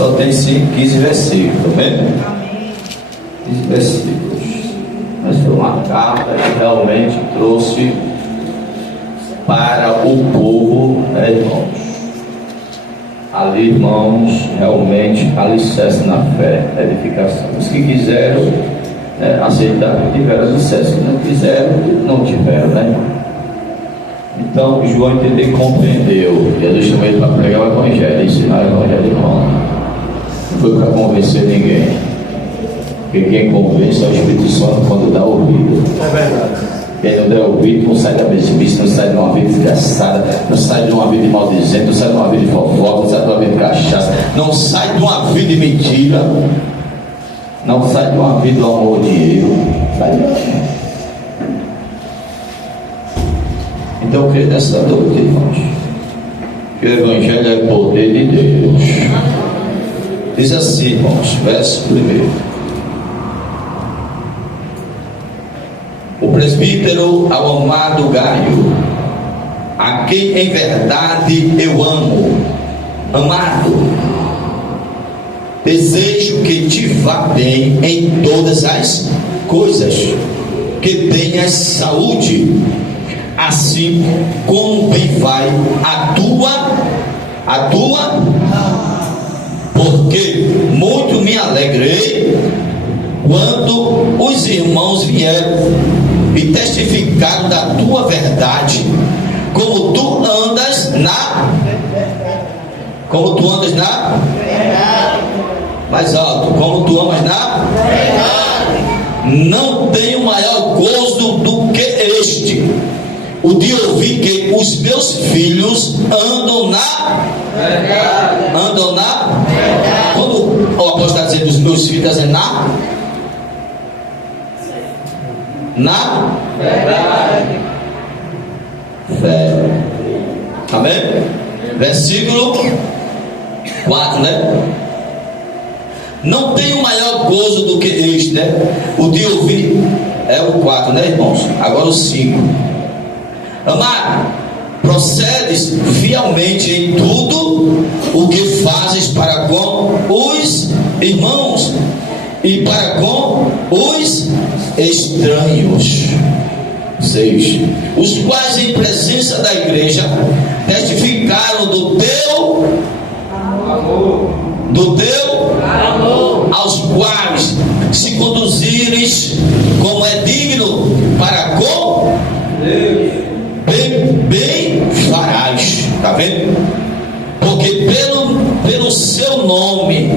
só tem 15 versículos, tá vendo? 15 versículos. Mas foi uma carta que realmente trouxe para o povo, né, irmãos? Ali, irmãos, realmente alicerce na fé, edificação. Os que quiseram aceitar, tiveram alicerce. Que não quiseram, não tiveram, né? Então, João entendeu e compreendeu. Jesus chamou ele para pregar o Evangelho, ensinar o Evangelho, irmão. Não foi para convencer ninguém. Porque quem convence é o Espírito Santo quando dá ouvido. É verdade. Quem não der ouvido não sai da mesmice, não sai de uma vida desgraçada, não sai de uma vida de maldizente, não sai de uma vida de fofoca, não sai de uma vida de cachaça, não sai de uma vida de mentira, não sai de uma vida do amor ao dinheiro, sai de lá. Então eu creio nessa noite, irmãos, que o Evangelho é o poder de Deus. Diz assim, irmãos, verso 1. O presbítero ao amado Gaio, a quem em verdade eu amo, amado, desejo que te vá bem em todas as coisas, que tenhas saúde, assim como bem vai a tua, porque muito me alegrei quando os irmãos vieram e testificaram da tua verdade, como tu andas na verdade. Mais alto, como tu amas na verdade. Não tenho maior gozo do que este, o de ouvir que os meus filhos andam na verdade. Quando o apóstolo está dizendo os meus filhos, está dizendo na verdade. Fé. Amém? Versículo 4, né? Não tenho maior gozo do que este, né? O de ouvir. É o 4, né, irmãos? Agora o 5. Amado, procedes fielmente em tudo o que fazes para com os irmãos e para com os estranhos. 6. Os quais em presença da igreja testificaram do teu amor, aos quais se conduzires como é digno para com Deus, bem farás. Está vendo? Porque pelo seu nome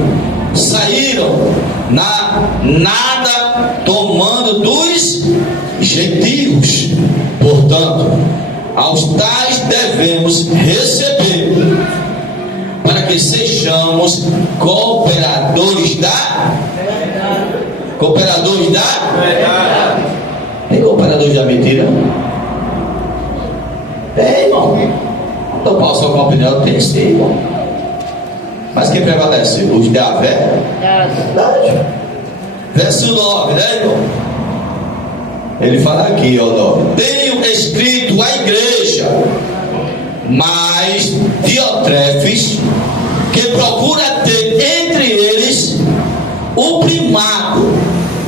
saíram nada tomando dos gentios. Portanto, aos tais devemos receber, para que sejamos cooperadores da verdade. Tem cooperadores da mentira? Tem, irmão. Então Paulo só com a opinião tem sim, irmão. Mas quem prevalece? Os da verdade. Verso 9, né, irmão? Ele fala aqui, ó, 9. Tenho escrito à igreja, mas Diotrefes, que procura ter entre eles o primado,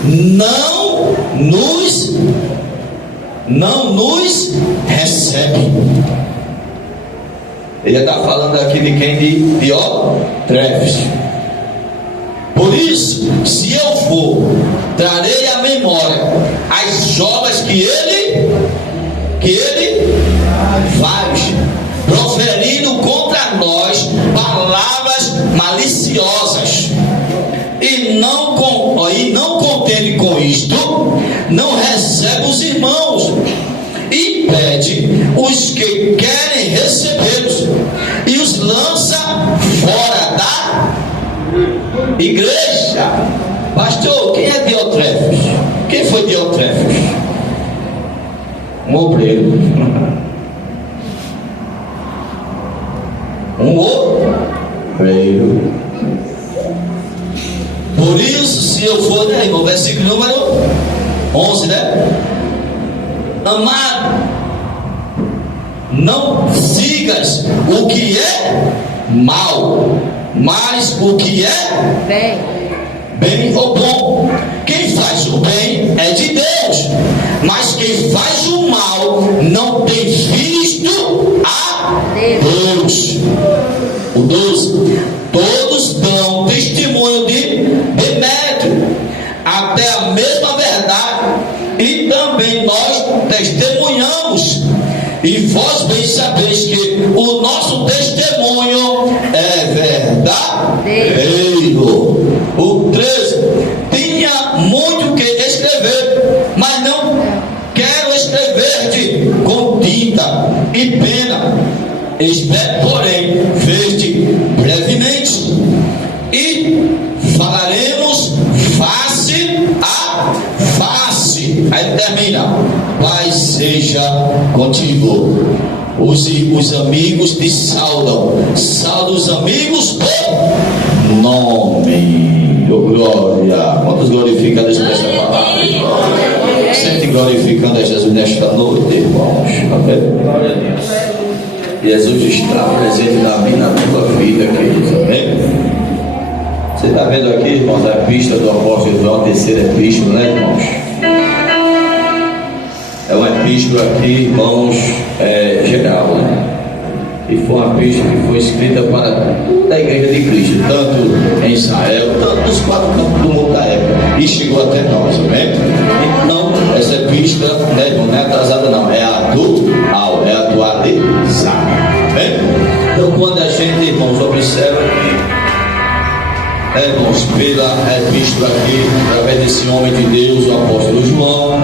não nos recebe. Ele está falando aqui de quem? De Diotrefes. Por isso, se eu for, trarei à memória as obras que ele faz, proferindo contra nós palavras maliciosas, e não contente com isto, não recebe os irmãos, e pede os que querem recebê-los, e os lança fora da igreja. Pastor, quem é Diotrefes? Quem foi Diotrefes? Um obreiro. Um obreiro. Por isso, se eu for, né, irmão, versículo número 11, né? Amado, não sigas o que é mal, mas o que é bem ou bom. Quem faz o bem é de Deus, mas quem faz o mal não tem visto a Deus. O 12. Todos dão testemunho de Demétrio, até a mesma verdade, e também nós testemunhamos. E vós bem sabeis que o nosso testemunho é verdadeiro. O 13. Tinha muito que escrever, mas não quero escrever-te com tinta e pena. Espero, porém, ver-te brevemente, e falaremos face a face. Aí termina: paz seja contigo. Os amigos te saudam. Salda os amigos por nome. Oh, glória. Quantos glorificam a Deus por esta palavra, irmão? Sente glorificando a Jesus nesta noite, irmãos. Amém? Glória a Deus. Jesus está presente na minha, na tua vida, queridos. Amém? Você está vendo aqui, irmãos, a epístola do apóstolo João, a terceira epístola, né, irmãos? É uma epístola aqui, irmãos, geral, né? E foi uma epístola que foi escrita para a igreja de Cristo, tanto em Israel, tanto nos quatro cantos do mundo da época, e chegou até nós, amém? Então, essa epístola, né, irmão, não é atrasada, não, é atual, é atualizada, amém? Então, quando a gente, irmãos, observa que, irmãos, pela epístola aqui, através desse homem de Deus, o apóstolo João,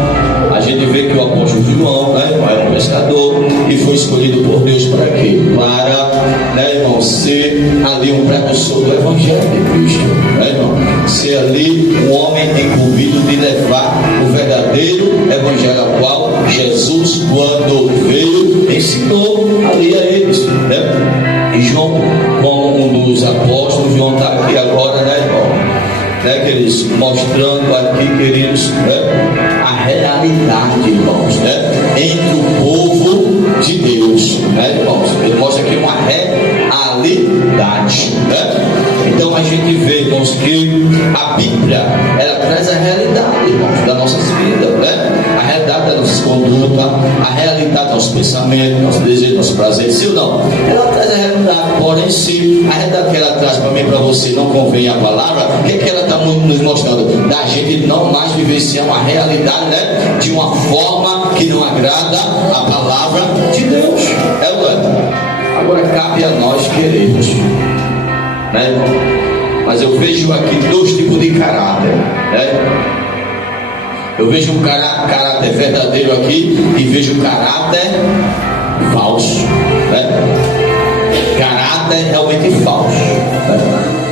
a gente vê que o apóstolo João, né, irmão, era um pescador e foi escolhido por Deus para quê? Para, né, irmão, ser ali um precursor do Evangelho de Cristo, né, irmão? Ser ali um homem incumbido de levar o verdadeiro Evangelho ao qual Jesus, quando veio, ensinou ali a eles, né? E João, como um dos apóstolos, João está aqui agora, né, irmão? Né, queridos, mostrando aqui, queridos, né, a realidade, irmãos, né, entre o povo de Deus, né, irmãos? Ele mostra aqui uma realidade, né? Então a gente vê, irmãos, que a Bíblia, ela traz a realidade, irmãos, das nossas vidas, né? A realidade da nossa conduta, a realidade dos nossos pensamentos, nossos desejos, nossos prazeres, sim ou não? Ela traz a realidade, porém, se a realidade que ela traz para mim e para você não convém a palavra, o que é que ela está nos mostrando? Da gente não mais vivenciar uma realidade, né, de uma forma que não agrada a palavra de Deus. É o é. Agora cabe a nós querermos, né, irmão? Mas eu vejo aqui dois tipos de caráter, né? Eu vejo um caráter verdadeiro aqui e vejo um caráter falso, né? Caráter realmente falso, né?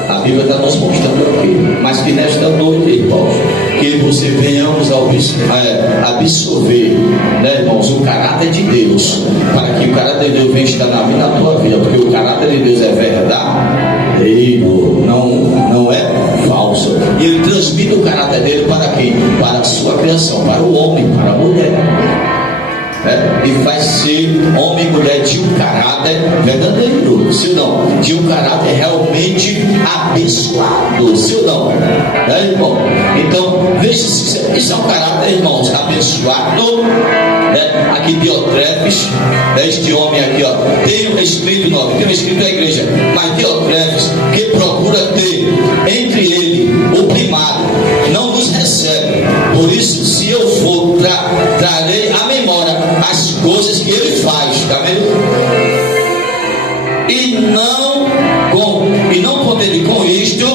A Bíblia está nos mostrando aqui, mas que nesta noite, irmãos, que você venhamos a absorver, né, irmãos, o caráter de Deus, para que o caráter de Deus venha estar na minha, na tua vida, porque o caráter de Deus é verdadeiro, não é falso. E ele transmite o caráter dele para quem? Para a sua criação, para o homem, para a mulher. E vai ser homem e mulher de um caráter verdadeiro, se não, de um caráter realmente abençoado, se não, né, irmão? Então, veja se isso é um caráter, irmãos, abençoado, né? Aqui Diotrefes, este homem aqui, ó, tem escrito a igreja, mas Diotrefes, que procura ter entre ele o primário, não nos recebe. Por isso, se eu for, trarei à memória as coisas que ele faz, tá vendo? E não contente com isto,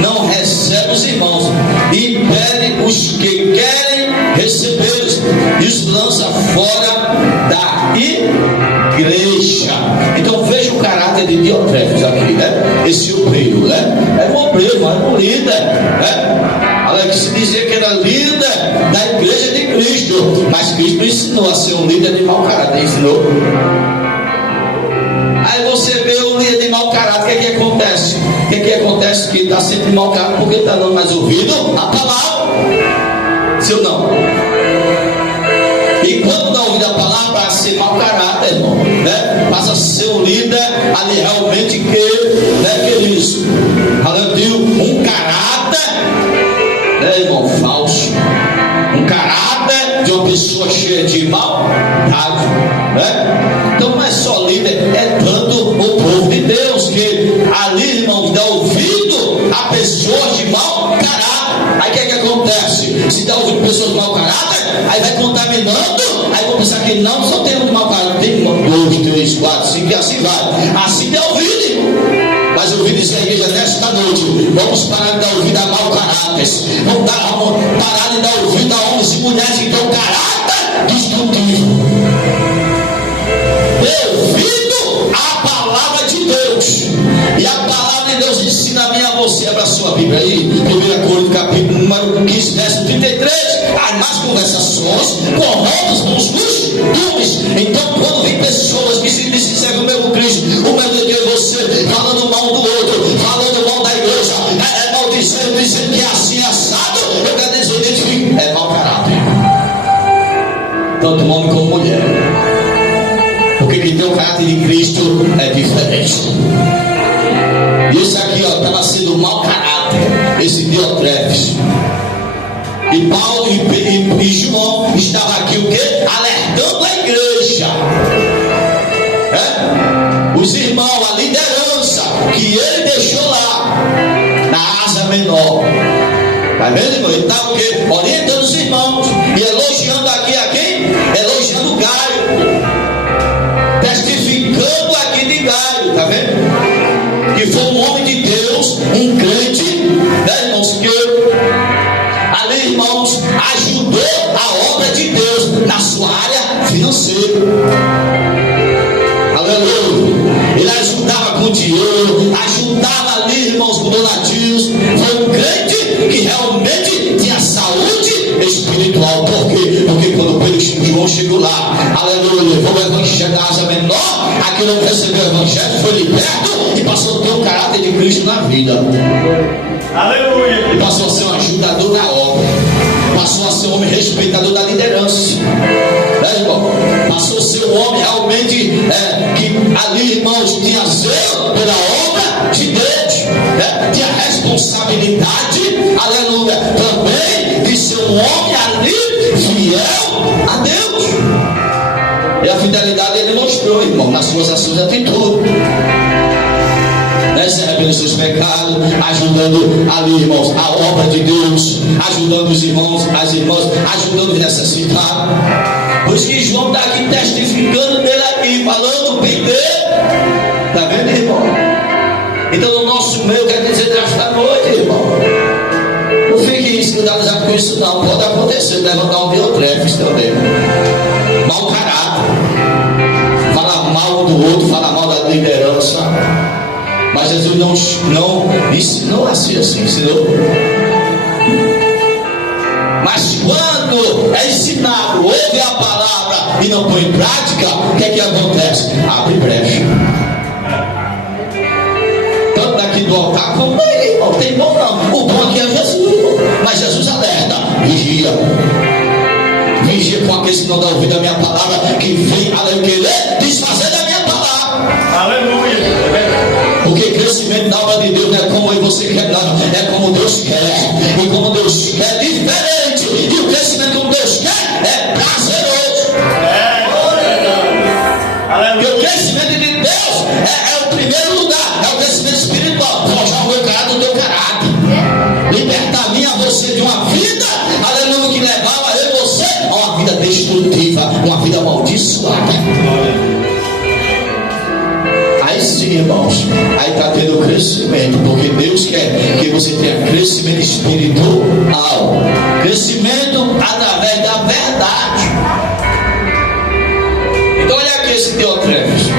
não recebe os irmãos, impede os que querem recebê-los e os lança fora da igreja. Então veja o caráter de Diotrefes aqui, né? Esse obreiro, né? É um obreiro, mas é um líder, né? Alex se dizia que era líder da igreja de Cristo, mas Cristo ensinou a ser um líder de mau caráter, ensinou. Aí você vê o líder de mau caráter, o que acontece? O que acontece? Que está sempre mau caráter porque está dando mais ouvido a palavra, se ou não? E quando dá ouvido a palavra, para ser mau caráter, irmão, né? passa a ser um líder ali realmente que, né, queridos, aleluia, um caráter, né, irmão, falso, um caráter de uma pessoa cheia de maldade, né? Então não é só líder, é tanto o povo de Deus que ali, irmão, dá ouvido a pessoas de mau caráter. Aí o que é que acontece? Se dá ouvido a pessoas de mau caráter, aí vai contaminando, aí vão pensar que não só tem um de mau caráter, tem 2, 3, 4, 5 e assim vai. Assim dá ouvido, irmão. Mas eu ouvi dizer a igreja nesta noite: vamos parar de dar ouvido a mau caráter, vamos parar de dar ouvido a homens e mulheres que têm um caráter destrutivo. Dê ouvido à palavra de Deus, e a palavra de Deus ensina a mim e a você. Abra sua Bíblia aí, 1 Coríntios capítulo número 15, verso 33. As más conversações corrompem os costumes. Então, quando vem pessoas que se dizem servem o mesmo Cristo, o mesmo Deus, você falando mal do outro, falando mal da igreja, maldizendo, dizendo que é assim assado, eu quero dizer, identifique, é mau caráter, tanto homem como mulher, porque quem tem o caráter de Cristo é diferente. E esse aqui, ó, estava sendo mau caráter, esse Diotrefes. E Paulo e João estavam aqui o quê? Alertando a igreja, os irmãos, a liderança que ele deixou lá na Ásia Menor. Tá vendo, irmão? Ele estava o quê? Orientando os irmãos e elogiando aqui a quem? Elogiando Gaio, testificando aqui de Gaio, tá vendo? Que foi um homem de Deus, um crente, né, irmãos? Que ali, irmãos, ajudou a obra de Deus na sua área financeira. Aleluia. Ele ajudava com dinheiro, ajudava ali, irmãos, com donativos. Foi um crente que realmente tinha saúde espiritual. Por quê? Porque quando Pedro e João chegou lá, aleluia, foi o evangelho da Ásia Menor, aquele homem recebeu o evangelho, foi liberto e passou a ter o caráter de Cristo na vida. Aleluia. E passou a ser um ajudador na obra, passou a ser um homem respeitador da liderança, irmão? Passou a ser um homem realmente que ali, irmãos, tinha zelo pela obra de Deus, tinha responsabilidade, aleluia, também de ser um homem ali fiel a Deus. E a fidelidade ele mostrou, irmão, nas suas ações e atitudes, se arrependendo dos seus pecados, ajudando ali, irmãos, a obra de Deus, ajudando os irmãos, as irmãs, ajudando os necessitados. Por isso que João está aqui testificando dele aqui, falando bem dele. Está vendo, irmão? Então, no nosso meio, quer dizer, nesta noite, irmão, não fique escandalizado com isso, não. Pode acontecer, levantar um Diotrefes também, mau caráter, falar mal do outro, falar mal da liderança. Mas Jesus não ensinou a ser assim, ensinou. Mas quando é ensinado, ouve a palavra e não põe em prática, o que é que acontece? Abre brecha. Tanto daqui do altar como daí, irmão. Tem bom não. O bom aqui é Jesus, irmão. Mas Jesus alerta, vigia. Vigia com aqueles que não dão ouvido à minha palavra, que vem a querer desfazer da minha palavra. Aleluia. Porque crescimento da obra de Deus não é como você quer, não, é como Deus quer. E como Deus quer é diferente. E o crescimento como Deus quer é prazeroso. Porque o crescimento de Deus é o primeiro lugar, é o crescimento espiritual. Forjar o meu caráter, o teu caráter. Libertar a mim, a você de uma vida, aleluia, que levava eu e você a uma vida destrutiva, uma vida amaldiçoada. Aí sim, irmãos, aí está tendo crescimento, porque Deus quer que você tenha crescimento espiritual, crescimento através da verdade. Então olha aqui esse Diotrefes,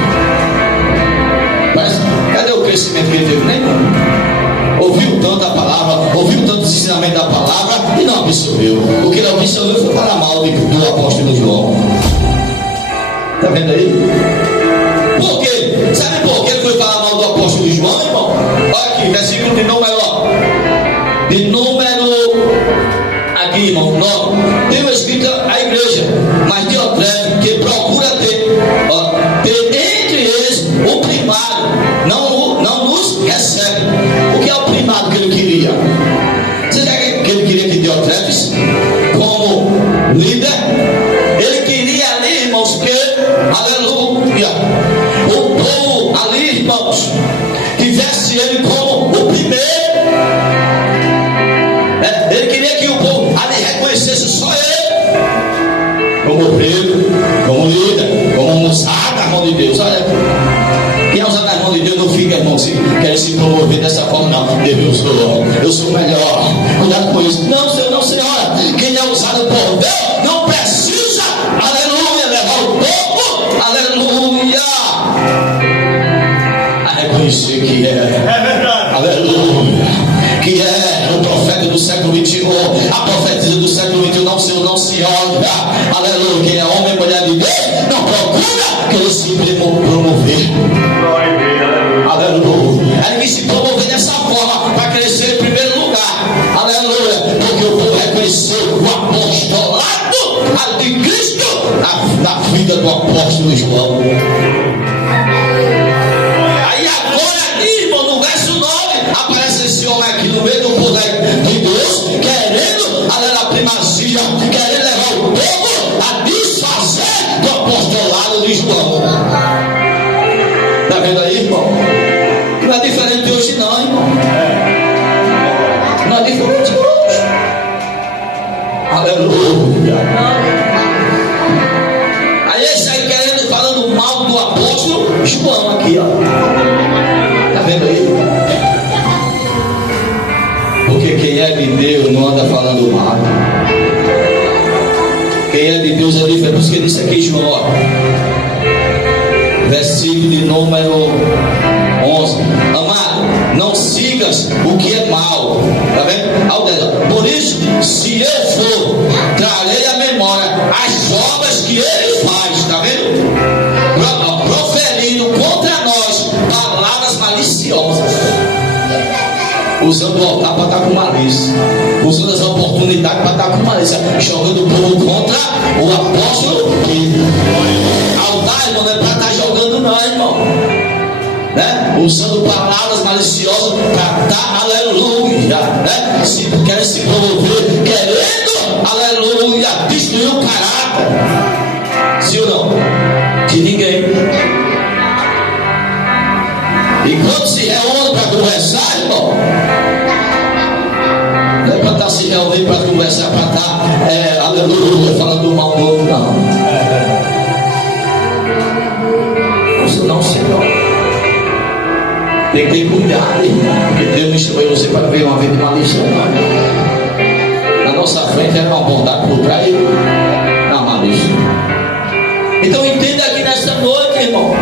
mas cadê o crescimento que ele teve? Nenhum. Ouviu tanto a palavra, ouviu tanto o ensinamento da palavra e não absorveu. O que ele absorveu foi para mal do apóstolo João. Está vendo aí? Por quê? Sabe por que ele foi falar mal do apóstolo João, irmão? Olha aqui, versículo de número, aqui, irmão, 9. Tem escrito a igreja, mas Diotrefes, que procura ter entre ele queria? Você sabe que ele queria que Diotrefes, como líder, ele queria ali, irmãos, que, aleluia, o povo ali, irmãos, tivesse ele como o primeiro. Ele queria que o povo ali reconhecesse só ele como Pedro, como líder, como usado na mão de Deus. Olha, quem é usado na mão de Deus não fica, irmão, quer se promover dessa forma, não. Deus, eu sou melhor, cuidado com isso. Não, senhor, não, senhora. Quem é usado por Deus não precisa, aleluia, levar o povo, aleluia, a reconhecer que aleluia, que é o profeta do século 21, a profetisa do século 21, não, Senhor, não se olha, aleluia, quem é homem e mulher de Deus, não procura que ele se promover, aleluia, ele quis se promover dessa forma, para crescer em primeiro lugar, aleluia, porque o povo reconheceu o apostolado de Cristo na vida do apóstolo João. Aí agora aqui, irmão, no verso 9, aparece esse homem aqui no meio do povo de Deus, querendo, a primazia, querendo levar o povo a desfazer do apostolado de João. Está vendo aí, irmão? Não é diferente de hoje, não, irmão. Não é diferente de hoje. Aleluia. Aí esse aí querendo, falando mal do apóstolo João aqui, ó. Está vendo aí? Porque quem é de Deus não anda falando mal. Quem é de Deus é diferente. Por isso que ele disse aqui, João, ó, versículo de número 11: amado, não sigas o que é mal. Está vendo? Ao dedo. Por isso, se eu for, trarei à memória as obras que ele faz. Está vendo? Proferindo contra nós palavras maliciosas, usando o altar para estar com malícia, usando as oportunidades para estar com malícia, jogando o povo contra o apóstolo Pedro. Altar, irmão, não é para estar jogando, não, irmão, né? Usando palavras maliciosas para estar, aleluia, né? Querem se promover, querendo, aleluia, destruir o caráter. Sim ou não? De ninguém. E quando se reúne para conversar, irmão, não é para estar se reunindo para conversar, para estar, aleluia, falando mal do outro, não. Isso não, Senhor. Tem que ter cuidado, irmão, porque Deus me chamou você para ver uma vida de malícia, não. Na nossa frente é uma bondade, por trás não, malícia. Então entenda aqui nesta noite, irmão,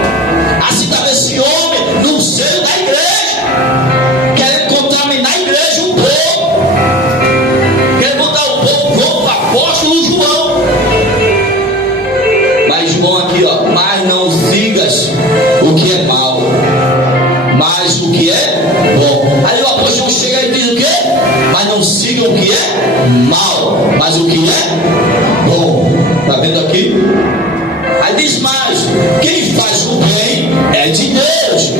assim estava esse homem no seio da igreja, querendo contaminar a igreja, o povo, querendo botar o povo como o apóstolo João. Mas João aqui, ó, mas não sigas o que é mal, mas o que é bom. Aí o apóstolo João chega e diz o quê? Mas não siga o que é mal, mas o que é bom. Está vendo aqui? Aí diz mais: quem faz o bem é de Deus,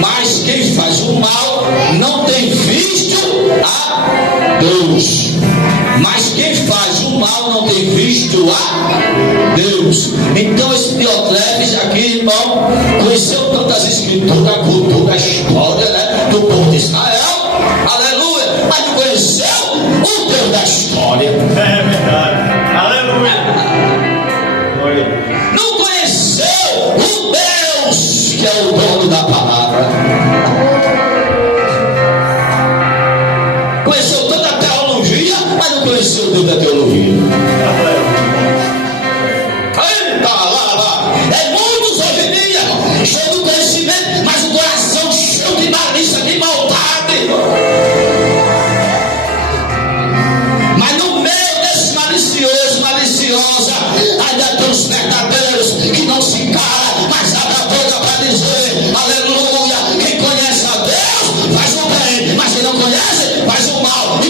mas quem faz o mal não tem visto a Deus. Mas quem faz o mal não tem visto a Deus. Então esse Diotrefes aqui, irmão, conheceu tantas escrituras, a cultura, a história, né, do povo de Israel, aleluia, mas não conheceu o Deus da história. É verdade, aleluia. Não conheceu o Deus que é o dono da palavra. Conheceu toda a teologia, mas não conheceu o Deus da teologia. É muitos hoje em dia, cheio do conhecimento, mas o coração cheio de malícia, de maldade. Mas no meio desse malicioso, maliciosa, ainda tem os verdadeiros que não se calam, mas abre a boca para dizer, aleluia, quem conhece a Deus faz o bem, mas quem não conhece faz o mal.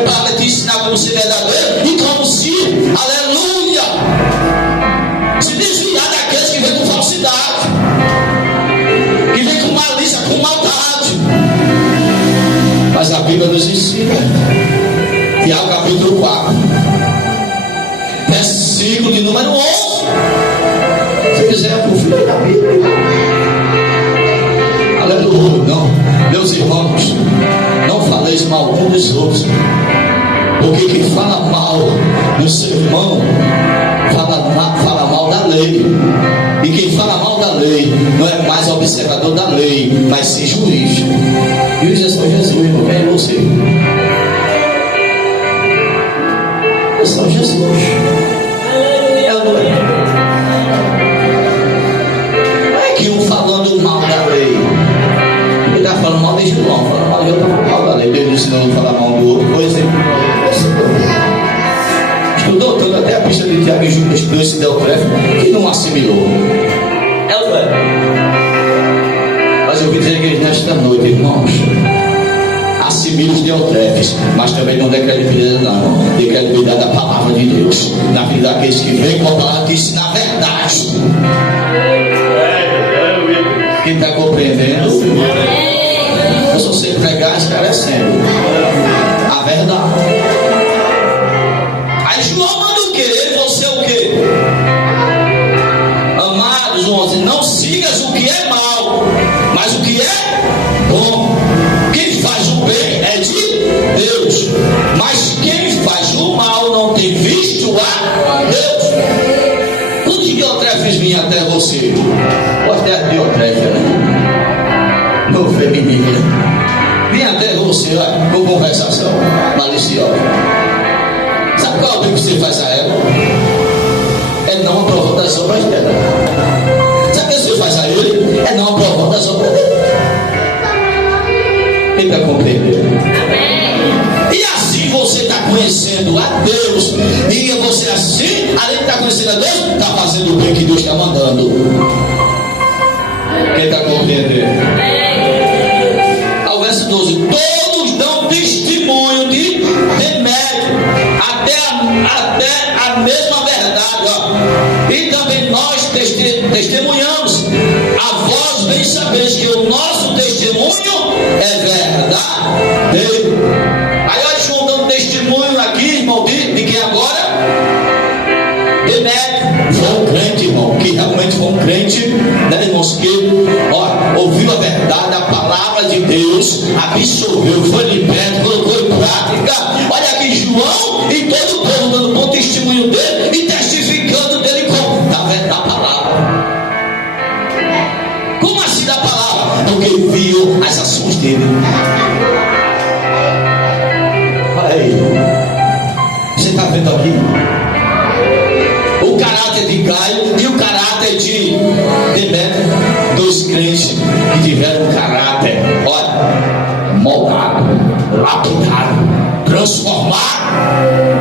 preparada te ensinar como ser verdadeiro e como se, aleluia, se desviar daqueles que vêm com falsidade, que vêm com malícia, com maldade. Mas a Bíblia nos ensina, Tiago capítulo 4, versículo de número 11. Se quiser conferir na Bíblia. Aleluia. Não, meus irmãos, não faleis mal um dos outros, porque quem fala mal do seu irmão fala mal da lei. E quem fala mal da lei não é mais observador da lei, mas sim juiz. Juiz é só Jesus, não é você. É só Jesus. Não é que um falando mal da lei, ele está falando mal de João, falando mal de outro, falando mal da lei. Deus ensinou a falar mal do outro, por exemplo. Estudou tanto até a pista de Tiago e Judas, estudou esse Deotrefes, que não assimilou. É ou não é? Mas eu vim dizer que nesta noite, irmãos, assimile os Deotrefes, mas também não dê credibilidade, não. Dê credibilidade à palavra de Deus, na vida daqueles que vêm com a palavra que ensina a verdade. Quem está compreendendo? Eu só sei pregar esclarecendo a verdade. Aí João manda o quê? Você o quê? Amados, 11, não sigas o que é mal, mas o que é bom. Quem faz o bem é de Deus, mas quem faz o mal não tem visto a Deus. Quando Diotrefes vinha até você, pode ter Diotrefes, né? No feminino, vinha até você, ó, com conversação maliciosa. Sabe qual é o bem que você faz a ela? É não aprovando as obras dela. Sabe o que você faz a ele? É não aprovando as obras dele. Quem está compreendendo? E assim você está conhecendo a Deus. E você assim, além de estar conhecendo a Deus, está fazendo o bem que Deus está mandando. Quem está compreendendo? Ao verso 12: todos dão testemunho de Demétrio, até a mesma verdade, ó. E também nós testemunhamos. A vós bem sabeis que o nosso testemunho é verdade. Aí olha João dando testemunho aqui, irmão, de quem agora? Demétrio. Foi um crente, irmão, que realmente foi um crente, né, irmãos, que ouviu a verdade, a palavra de Deus, absorveu, foi liberto, colocou em prática. Olha aqui João e todo o povo dando bom testemunho dele e testificando dele como da palavra. Como assim da palavra? Porque viu as ações dele. Olha aí, você está vendo aqui o caráter de Gaio e o caráter de Demétrio, dois crentes que tiveram um caráter, olha, moldado, lapidado, transformado,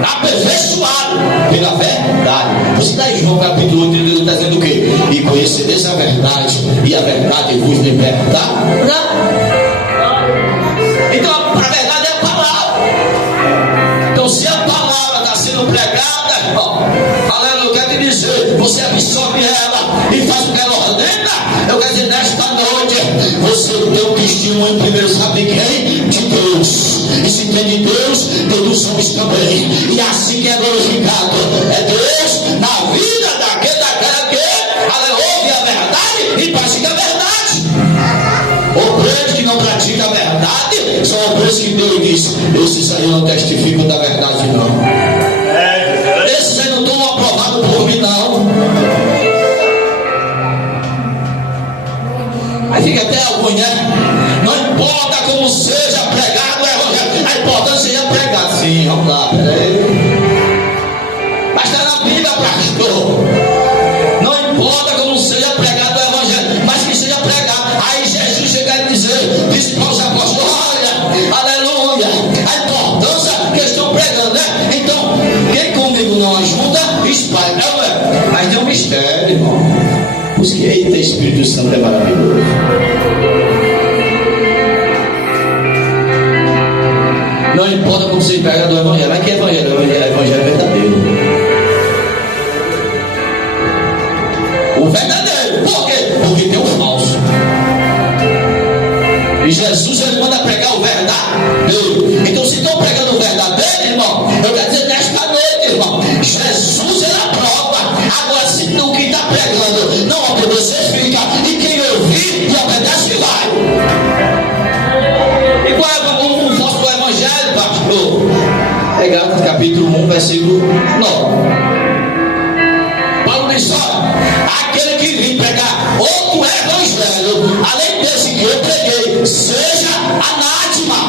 aperfeiçoado pela verdade. Você está em João capítulo 8, ele está dizendo o quê? E conhecereis a verdade, e a verdade vos libertará. Então a verdade é a palavra. Então se a palavra está sendo pregada, irmão, aleluia, eu quero te dizer, você absorve ela e faz o que ela ordena. Eu quero dizer, nesta noite você tem um testemunho primeiro, sabe de quem? De Deus. E se tem de Deus, tem dos homens também. E assim que é glorificado é Deus na vida daquela que ouve a verdade e pratica a verdade. O crente que não pratica a verdade são aqueles que Deus diz: esses aí não testificam da verdade, não. Esses aí não estão aprovados por mim, não. Aí fica até algum, né? Não importa como seja pregado o evangelho, a importância é pregar. Sim, vamos lá, peraí. Mas está na Bíblia, pastor. Não importa como seja pregado o evangelho, mas que seja pregado. Aí Jesus chega e disse para os apóstolos: olha, aleluia, a importância que estão pregando, né? Então, quem comigo não ajuda, espalha. Mas tem um mistério, irmão. Por isso que eita, Espírito Santo é maravilhoso. Não Não importa como você pega do evangelho. Mas que evangelho? O evangelho verdadeiro. O verdadeiro. Por quê? Porque tem o falso. E Jesus, ele manda pregar o verdadeiro. Então, se estão pregando o verdadeiro, irmão, eu quero dizer nesta noite, irmão, Jesus é a prova. Agora, se o que está pregando não obedecer, fica. E quem ouvir e obedece, vai. E qual é o vosso do evangelho, pastor? É Gálatas capítulo 1, versículo 9. Paulo diz: olha, aquele que vem pregar outro evangelho, além desse que eu preguei, seja anátema.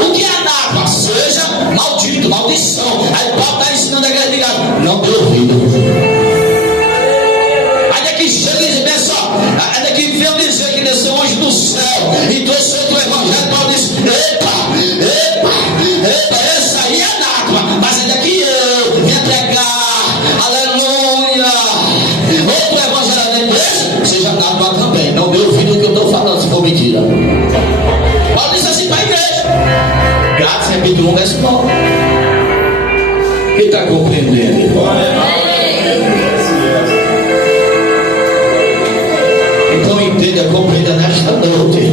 O que é anátema? Seja maldito, maldição. Aí Paulo está ensinando a igreja de Gálatas: não dê ouvido. Ainda que chega e diz só, ainda que veio dizer que desceu anjo do céu e trouxe outro evangelho, Paulo diz: epa, essa aí é anátema. Mas ainda que eu venha pregar, aleluia, outro evangelho da igreja, seja anátema também. Não dê ouvido o que eu estou falando, se for mentira. Paulo diz assim para a igreja. Gálatas capítulo 1, verso 9. Quem está compreendendo? Então entenda, compreenda nesta noite.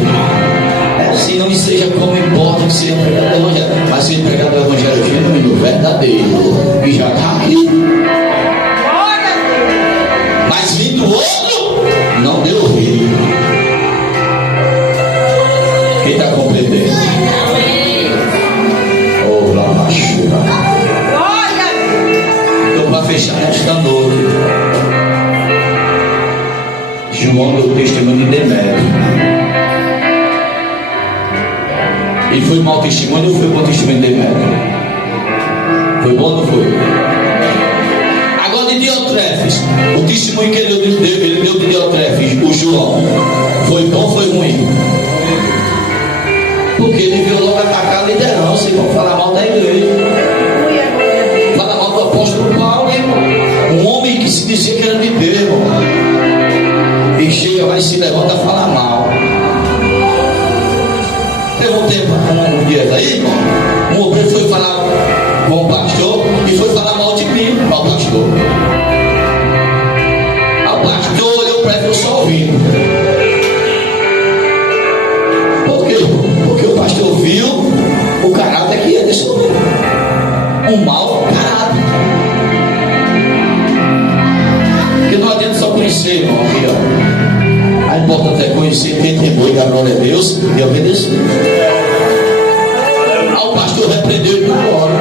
Se não seja como importa que seja pregado o evangelho, mas seja pregado o evangelho genuíno, verdadeiro, e já está aqui. Mas vindo outro, não deu ouvido. Quem está compreendendo? Oh, lá baixo. Então, para fechar nesta noite, João deu testemunho de Demétrio. E foi mau testemunho ou foi bom testemunho de Demétrio? Foi bom ou não foi? Agora de Diotrefes, o testemunho que ele deu de Diotrefes, o João, foi bom ou foi ruim? Porque ele veio logo atacar a liderança e vão falar mal da igreja. Falar mal do apóstolo Paulo, irmão. Um homem que se dizia que era de Deus, irmão. E chega, vai se levanta a falar mal. Teve um tempo, um dia daí, irmão, um obreiro foi falar com o pastor e foi falar mal de mim, ao pastor. O pastor olhou para ele e só ouvindo. Por quê? Porque o pastor viu o caráter que ele soube. Um mau caráter. Porque não adianta só conhecer, irmão, aqui, ó. A importante é conhecer quem tem boi, da glória a Deus, e obedecer. O pastor repreendeu ele na hora.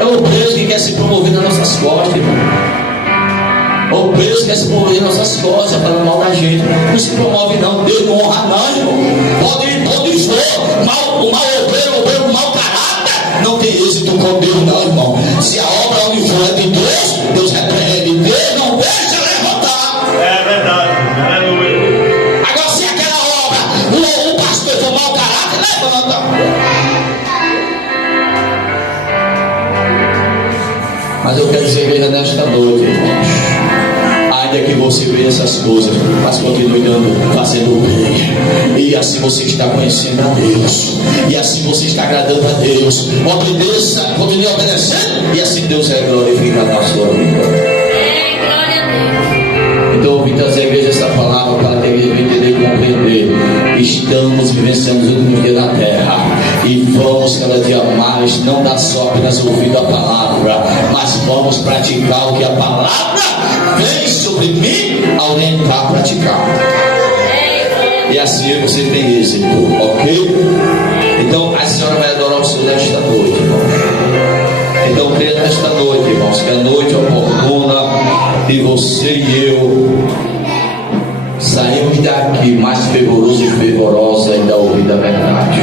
É o preso que quer se promover nas nossas costas, irmão. O preso quer se promover nas nossas costas, falando mal da gente. Não se promove, não. Deus não honra, não, irmão. Pode for, o mal obreiro, o mau caráter, não tem êxito com Deus, não, irmão. Se a obra onde for é de Deus, Deus repreende. Deus não deixa levantar. É verdade. Aleluia. Agora, se aquela obra, o pastor for mau caráter, levanta. Mas eu quero dizer igreja nesta noite, irmãos. Ainda que você veja essas coisas, mas continue dando, fazendo o bem. E assim você está conhecendo a Deus. E assim você está agradando a Deus. Obedeça, continue obedecendo. E assim Deus é glorificado na sua vida. Então, ouvi trazer a igreja essa palavra para que a igreja entender e compreender. Estamos vivenciando os últimos dias na terra. E vamos cada dia mais, não dar só apenas ouvido a palavra, mas vamos praticar o que a palavra vem sobre mim a orientar a praticar. E assim você tem êxito, ok? Então a senhora vai adorar o Senhor nesta noite, irmãos. Então creia nesta noite, irmãos, que a noite oportuna de você e eu saímos daqui mais fervoroso e fervorosa ainda ouvir a verdade.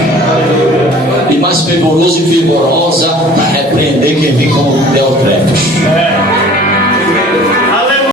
E mais fervoroso e fervorosa para repreender quem vem como Diotrefes.